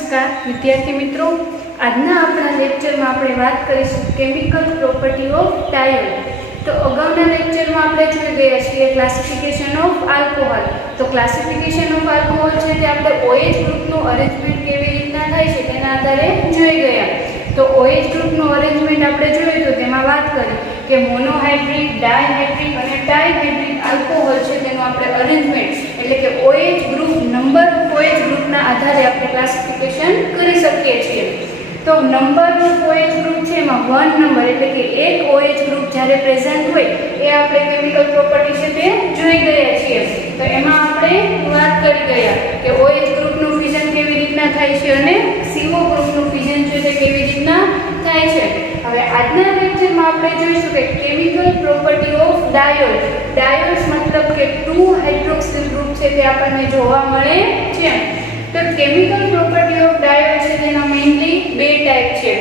नमस्कार विद्यार्थी मित्रों, આજના આપણા લેક્ચરમાં આપણે વાત કરીશું કેમિકલ પ્રોપર્ટી ઓફ ડાયોલ। તો અગાઉના લેક્ચરમાં આપણે જોઈ ગયા છીએ ક્લાસિફિકેશન ઓફ આલ્કોહોલ। તો ક્લાસિફિકેશન ઓફ આલ્કોહોલ છે તે આપણે OH ગ્રુપનું અરેન્જમેન્ટ કેવી રીતના થાય છે તેના આધારે જોઈ ગયા। તો OH ગ્રુપનું અરેન્જમેન્ટ આપણે જોયું તો તેમાં વાત કરી કે મોનોહાઇડ્રિક, ડાયહાઇડ્રિક અને ડાયહાઇડ્રિક આલ્કોહોલ છે તેનું આપણે અરેન્જમેન્ટ એટલે કે OH group number of OH ગ્રુપના આધારે આપણે ક્લાસિફિકેશન કરી શકીએ છીએ। તો નંબર ઓફ OH ગ્રુપ છે એમાં 1 નંબર એટલે કે એક OH ગ્રુપ જ્યારે પ્રેઝન્ટ હોય એ આપણે કેમિકલ પ્રોપર્ટી છે તે જોઈ ગયા છીએ। તો એમાં આપણે વાત કરી ગયા કે OH ગ્રુપનું ફ્યુઝન કેવી રીતના થાય છે અને CO ગ્રુપનું ફ્યુઝન છે તે કેવી રીતના થાય છે। હવે આજના લેક્ચરમાં આપણે જોઈશું કે કેમિકલ પ્રોપર્ટી ઓફ ડાયોલ। ડાયોલ્સ મતલબ કે 2 હાઇડ્રોક્સિલ ગ્રુપ છે તે આપણને જોવા મળે છે। તો કેમિકલ પ્રોપર્ટી ઓફ ડાયોલ છે તેના મેઇનલી બે ટાઈપ છે।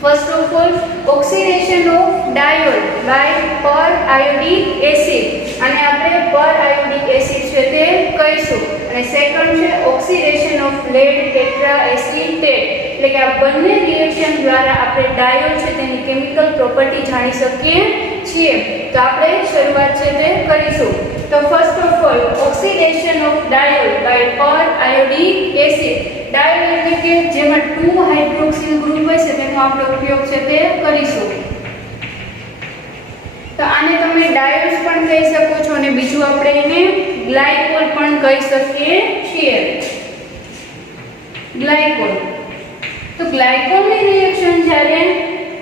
First of all oxidation of diol by periodic acid અને આપણે પર આયોડિક એસિડ છે તે કહીશું। અને સેકન્ડ છે oxidation of lead tetra acetate એટલે કે આ બંને રિએક્શન દ્વારા આપણે ડાયોલ છે તેની કેમિકલ પ્રોપર્ટી જાણી શકીએ છીએ। તો આપણે શરૂઆત છે તે કરીશું। તો first of all oxidation of diol by periodic acid. Diol એટલે કે જેમાં 2 હાઇડ્રોક્સિલ ગ્રુપ હોય છે તેનો આપણે ઉપયોગ છે તે કરીશું। તો આને તમે ડાયોલ્સ પણ કહી શકો છો અને બીજું આપણે એને ગ્લાયકોલ પણ કહી શકીએ છીએ। ગ્લાયકોલ તો ગ્લાયકોલની રિએક્શન જ્યારે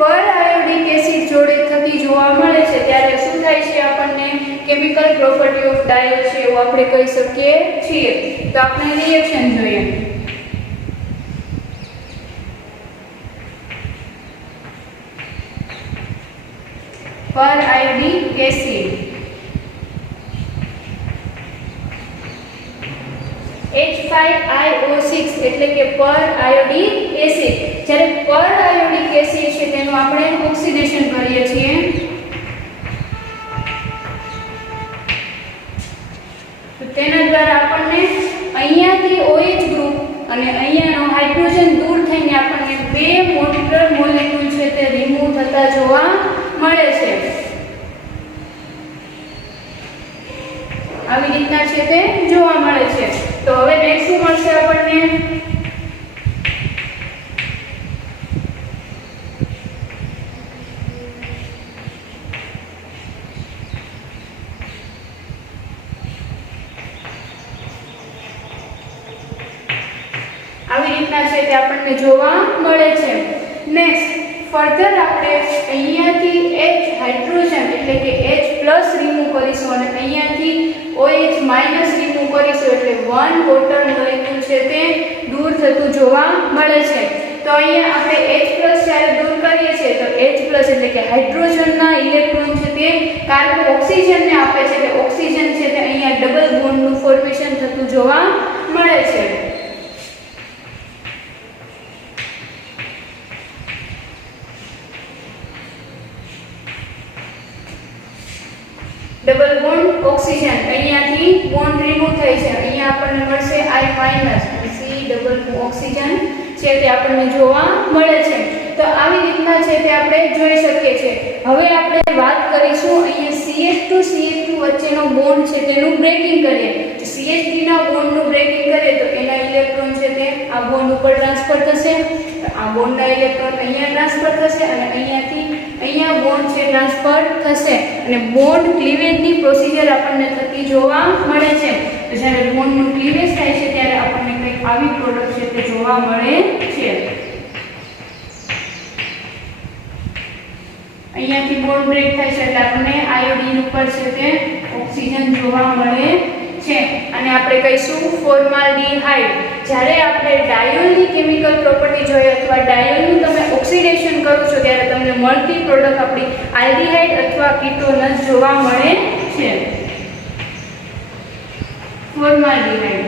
પર આયોડિક એસિડ જોડે થતી જોવા મળે છે ત્યારે શું થાય છે આપણને કેમિકલ પ્રોપર્ટી ઓફ ડાયોલ છે એવું આપણે કહી શકીએ છીએ। તો આપણે રિએક્શન જોઈએ। પર આયોડિક એસિડ H5IO6 એટલે કે પર આયોડિક એસિડ। જ્યારે પર આયોડિક એસિડ છે તેનું આપણે ઓક્સિડેશન કરીએ છીએ। તો તેના દ્વારા આપણને અહીંયાથી OH ગ્રુપ અને અહીંયાનો હાઇડ્રોજન દૂર થઈને આપણને બે મોટર મોલેક્યુલ છે તે રિમૂવ થતા જોવા મળે છે। આવી રીતના છે તે જોવા મળે છે। તો હવે નેક્સ્ટ શું મળશે આપણને આવી રીતના છે તે આપણને જોવા મળે છે। નેક્સ્ટ ફર્ધર આપણે અહીંયાથી H હાઇડ્રોજન એટલે કે H+ રિમૂવ કરીશું અને અહીંયાથી OH- રિમૂવ કરીશું એટલે 1 વોટર મોલેક્યુલ છે તે દૂર થતું જોવા મળે છે। તો અહીંયા આપણે H+ જ્યારે દૂર કરીએ છીએ તો H+ એટલે કે હાઇડ્રોજનના ઇલેક્ટ્રોન છે તે કાર્બન ઓક્સિજનને આપે છે એટલે ઓક્સિજન છે તે અહીંયા ડબલ બોન્ડનું ફોર્મેશન થતું જોવા મળે છે। ડબલ બોન્ડ ઓક્સિજન અહીંયાથી બોન્ડ રિમૂવ થાય છે। અહીંયા આપણને મળશે I- અને C ડબલ ઓક્સિજન છે તે આપણને જોવા મળે છે। તો આવી રીતના છે તે આપણે જોઈ શકીએ છીએ। હવે આપણે વાત કરીશું અહીંયા CH2 વચ્ચેનો બોન્ડ છે તેનું બ્રેકિંગ કરીએ। તો CH3 ના બોન્ડનું બ્રેકિંગ કરીએ તો એના ઇલેક્ટ્રોન છે તે આ બોન્ડ ઉપર ટ્રાન્સફર થશે। તો આ બોન્ડના ઇલેક્ટ્રોન અહીંયા ટ્રાન્સફર થશે અને અહીંયાથી અહીંયા બોન્ડ છે ટ્રાન્સફર થશે અને બોન્ડ ક્લીવેજની પ્રોસિજર આપણને થતી જોવા મળે છે। તો જ્યારે બોન્ડનું ક્લીવેજ થાય છે ત્યારે આપણને કંઈક આવી પ્રોડક્ટ છે તે જોવા મળે છે। અહીંયાથી બોન્ડ બ્રેક થાય છે એટલે આપણને આયોડિન ઉપર છે તે ઓક્સિજન જોવા મળે છે અને આપણે કહીશું ફોર્માલ્ડિહાઇડ। જ્યારે આપણે ડાયોલની કેમિકલ પ્રોપર્ટી જોઈએ અથવા ડાયોલનું તમે ઓક્સિડેશન કરો છો ત્યારે તમને મળતી પ્રોડક્ટ આપણી આલ્ડિહાઇડ અથવા કીટોનસ જોવા મળે છે। ફોર્માલ્ડિહાઇડ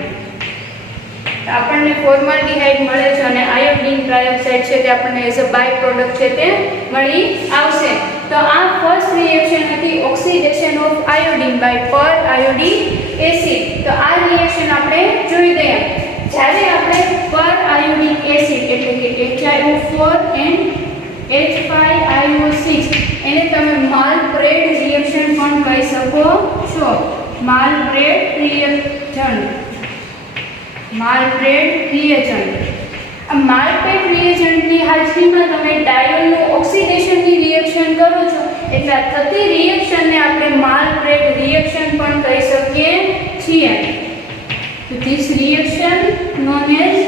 આપણને ફોર્માલ્ડિહાઇડ મળે છે અને આયોડિન ટ્રાયોક્સાઇડ છે તે આપણને એઝ અ બાય પ્રોડક્ટ છે તે મળી આવશે। તો આ ફર્સ્ટ રિએક્શન હતી oxidation of iodine by periodic acid. તો આ રિએક્શન આપણે જોઈ ગયા। જ્યારે આપણે પર આયોડિક એસિડ એટલે કે HiO4 and H5IO6 એને તમે માલબ્રેડ રિએક્શન પણ કહી શકો છો. માલબ્રેડ રિએજન્ટ. આ માલબ્રેડ રિએજન્ટની હાજરીમાં તમે ડાયોલનું ઓક્સિડેશનની રિએક્શન કરો છો એટલે આ થતી રિએક્શનને આપણે માલબ્રેડ રિએક્શન પણ કહી શકીએ છીએ. તો this reaction known as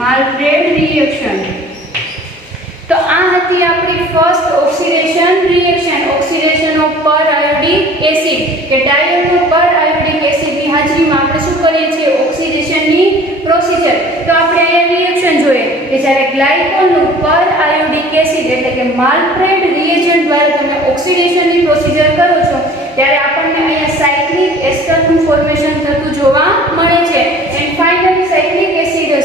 Malaprade reaction. તો આ હતી આપણી first oxidation reaction, oxidation of periodic acid કે ડાયોલનો પર આયોડિક એસિડની હાજરીમાં આપણે શું કરીએ છીએ ઓક્સિડેશનની પ્રોસિજર. તો આપણે અહીંયા રિએક્શન જોઈએ કે જ્યારે ગ્લાયકોલનું પર આયોડિક એસિડ એટલે કે માલબ્રેડ રિએજન્ટ દ્વારા તમે ઓક્સિડેશનની પ્રોસિજર કરો છો ત્યારે આપણને અહીંયા સાયક્લિક એસ્ટરનું ફોર્મેશન થતું જોવા મળે છે. એન્ડ ફાઇનલી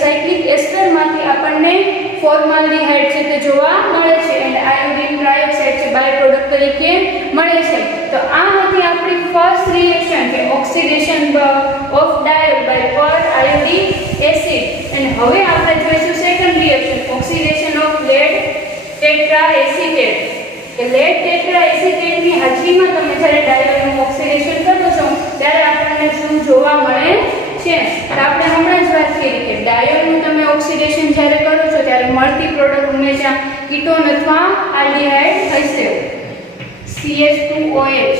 સાયક્લિક એસ્ટરમાંથી આપણને ફોર્માલ્ડિહાઇડ છે તે જોવા મળે છે એન્ડ આયોડિન ટ્રાયોક્સાઇડ છે બાય પ્રોડક્ટ તરીકે મળે છે. તો આ હતી આપણી ફર્સ્ટ રિએક્શન કે oxidation of diol by periodic acid. And હવે આપણે જોઈશું second reaction oxidation of lead tetraacetate કે લેડ ટેટ્રાએસિટેટની હાજરીમાં તમે જ્યારે ડાયોલનું ઓક્સિડેશન કરો છો ત્યારે આપણને શું જોવા મળે છે. તો આપણે હમણાં જ વાત કરી કે ડાયોલનું તમે ઓક્સિડેશન જ્યારે કરો છો ત્યારે મળતી પ્રોડક્ટ હંમેશા કીટોન અથવા આલ્ડીહાઇડ હશે. CH2OH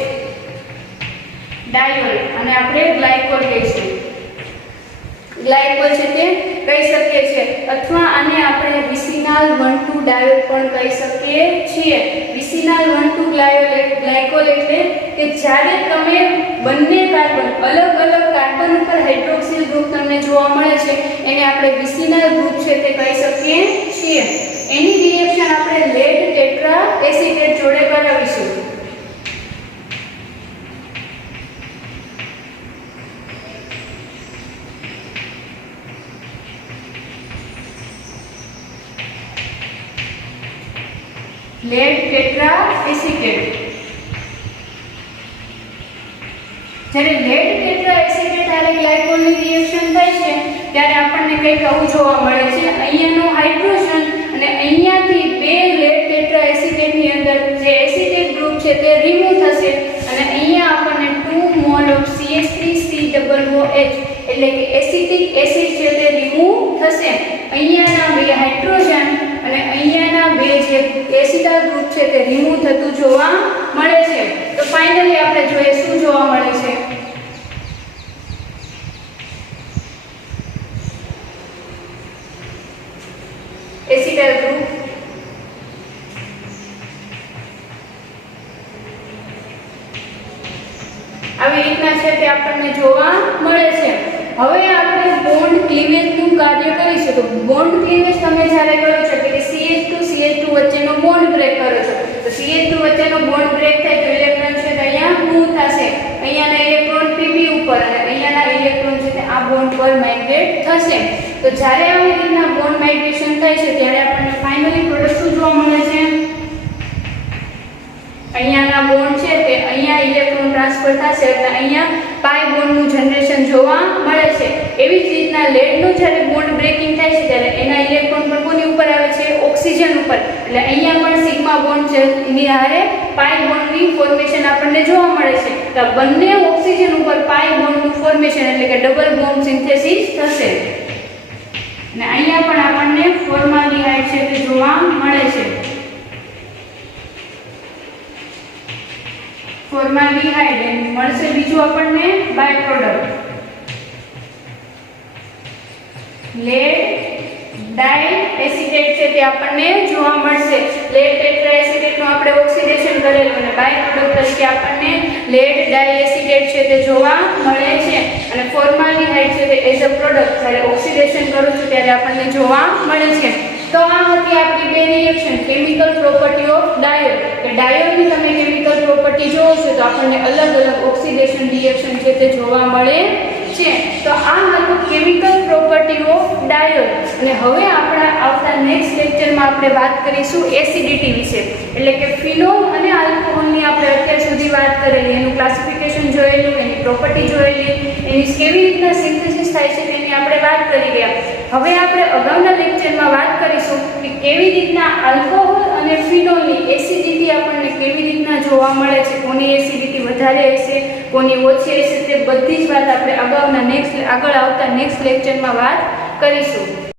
ડાયોલ અને આપણે ગ્લાયકોલ કહીશું. ગ્લાયકોલ છે તે કહી શકીએ છીએ અથવા આને આપણે વિસિનાલ 1,2 ડાયોલ પણ કહી શકીએ છીએ. વિસિનાલ 1,2 ગ્લાયકોલ એટલે કે જ્યારે તમે બંને કાર્બન અલગ અલગ કાર્બન ઉપર હાઇડ્રોક્સિલ ગ્રુપ તમને જોવા મળે છે એને આપણે વિસિનાલ ગ્રુપ છે તે કહી શકીએ છીએ. એની રિએક્શન આપણે લેડ ટેટ્રાએસિટેટ જોડે કરાવીશું. લેડ ટેટ્રાએસિટેટ. જ્યારે લેડ ટેટ્રાએસિટેટ હારે ગ્લાયકોલની રિએક્શન થાય છે ત્યારે આપણને કંઈક આવું જોવા મળે છે. અહીંયાનો હાઇડ્રોજન અને અહીંયાથી બે લેડ ટેટ્રાએસિટેટની અંદર જે એસિટેટ ગ્રુપ છે તે રિમૂવ થશે અને અહીંયા આપણને 2 મોલ ઓફ CH3COOH એટલે કે એસિટિક એસિડ છે તે રિમૂવ થશે. અહીંયાના બે હાઇડ્રોજન અને અહીંયાના બે જે એસિટાલ ગ્રુપ છે તે રિમૂવ થતું જોવા મળે છે. તો ફાઇનલી આપણે જોઈએ શું જોવા મળે છે. એસિટાલ ગ્રુપ આવી રીતના છે તે આપણને જોવા મળે છે. હવે આપણે બોન્ડ ક્લીવેજનું કાર્ય કરીશું. તો બોન્ડ ક્લીવેજ તમે જ્યારે કરો છો કે CH2 વચ્ચેનો બોન્ડ બ્રેક કરો છો તો CH2 વચ્ચેનો બોન્ડ બ્રેક થાય તો ઇલેક્ટ્રોન છે તે અહીંયા મૂવ થશે. અહીંયાના ઇલેક્ટ્રોન PP ઉપર અને અહીંયાના ઇલેક્ટ્રોન છે તે આ બોન્ડ પર માઇગ્રેટ થશે. તો જ્યારે આવી રીતના બોન્ડ માઇગ્રેશન થાય છે ત્યારે આપણને ફાઇનલી પ્રોડક્ટ શું જોવા મળે છે. અહીંયાના બોન્ડ છે તે અહીંયા ઇલેક્ટ્રોન ટ્રાન્સફર થશે એટલે અહીંયા પાઈ બોન્ડનું જનરેશન જોવા મળે છે. એવી જ રીતના લેડનું જ્યારે બોન્ડ બ્રેકિંગ થાય છે ત્યારે એના ઇલેક્ટ્રોન પણ કોની ઉપર આવે છે ઓક્સિજન ઉપર એટલે અહીંયા પણ સિગ્મા બોન્ડ છે એની હારે પાઈ બોન્ડની ફોર્મેશન આપણને જોવા મળે છે. તો બંને ઓક્સિજન ઉપર પાઈ બોન્ડનું ફોર્મેશન એટલે કે ડબલ બોન્ડ સિન્થેસિસ થશે અને અહીંયા પણ આપણને ફોર્માલ્ડિહાઇડ છે તે જોવા મળે છે. ફોર્માલ્ડિહાઇડ મળશે બીજું આપણને બાય પ્રોડક્ટ લેડ ડાઇએસિટેટ છે તે આપણને જોવા મળશે. લેડ ટેટ્રાએસિટેટનું આપણે ઓક્સિડેશન કરેલું અને બાય પ્રોડક્ટ તરીકે આપણને લેડ ડાઇએસિટેટ છે તે જોવા મળે છે અને ફોર્માલ્ડિહાઇડ છે તે એઝ અ પ્રોડક્ટ જ્યારે ઓક્સિડેશન કરું છું ત્યારે આપણને જોવા મળે છે. તો આ હતી આપણી બે reaction chemical property of diol કે ડાયોલની તમે કેમિકલ પ્રોપર્ટી જોવો છો તો આપણને અલગ અલગ ઓક્સિડેશન રિએક્શન છે તે જોવા મળે છે. તો આ હતું કેમિકલ પ્રોપર્ટી ઓફ ડાયોલ અને હવે આપણા આવતા નેક્સ્ટ લેક્ચરમાં આપણે વાત કરીશું એસિડિટી વિશે એટલે કે ફિનોલ અને આલ્કોહોલની આપણે અત્યાર વિશે વાત કરેલી, એનું ક્લાસિફિકેશન જોયેલું, એની પ્રોપર્ટી જોયેલી, એની કેવી રીતના સિન્થેસિસ થાય છે તેની આપણે વાત કરી ગયા. હવે આપણે અગાઉના લેક્ચરમાં વાત કરીશું કે કેવી રીતના આલ્કોહોલ અને ફિનોલની એસિડિટી આપણને કેવી રીતના જોવા મળે છે, કોની એસિડિટી વધારે હશે, કોની ઓછી હશે, તે બધી જ વાત આપણે આગળ આવતા નેક્સ્ટ લેક્ચરમાં વાત કરીશું.